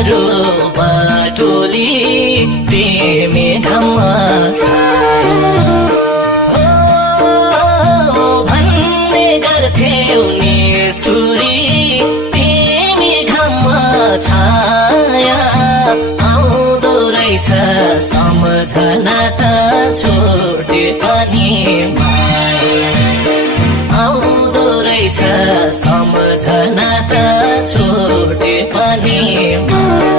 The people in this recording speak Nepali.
तिम्रो बाटोली तिमी घाममा छाया हो भन्ने गर्थ्यौ निष्ठुरी तिमी घाममा छाया आउँदो रहेछ सम्झना त छोटे पनि माया आउँदो रहेछ सम्झना त छोटे पनि माया